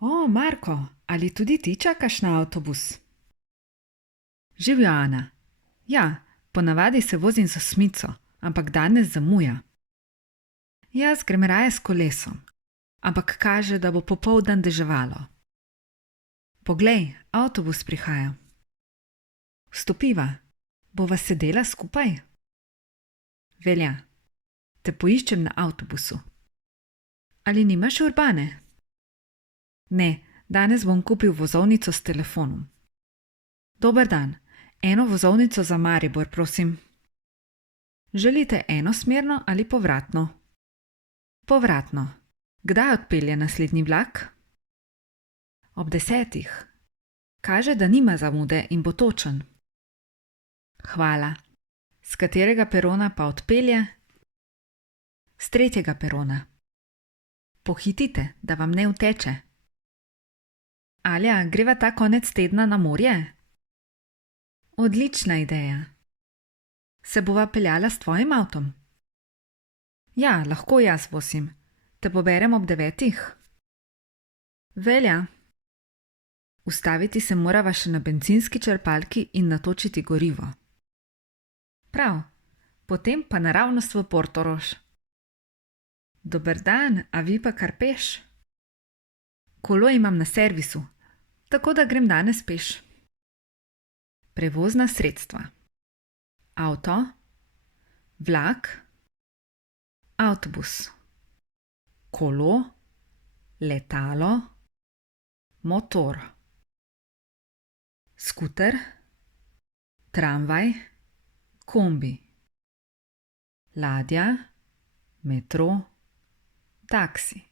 O, Marko, ali tudi ti čakaš na avtobus? Živjo, Ana. Ja, ponavadi se vozim z osmico, ampak danes zamuja. Jaz grem raje s kolesom, ampak kaže, da bo popoldan deževalo. Poglej, avtobus prihaja. Vstopiva, bova sedela skupaj? Velja, te poiščem na avtobusu. Ali nimaš urbane? Ne, danes bom kupil vozovnico s telefonom. Dober dan, eno vozovnico za Maribor, prosim. Želite enosmerno ali povratno? Povratno. Kdaj odpelje naslednji vlak? Ob 10. Kaže, da nima zamude in bo točen. Hvala. Z katerega perona pa odpelje? Z 3. perona. Pohitite, da vam ne uteče. Alja, greva ta konec tedna na morje? Odlična ideja. Se bova peljala s tvojim avtom? Ja, lahko jaz vozim. Te poberem ob 9. Velja. Ustaviti se morava še na bencinski črpalki in natočiti gorivo. Prav, potem pa naravnost v Portorož. Dober dan, a vi pa kar peš? Kolo imam na servisu, tako da grem danes peš. Prevozna sredstva. Avto, vlak, avtobus, kolo, letalo, motor, skuter, tramvaj, kombi, ladja, metro, taksi.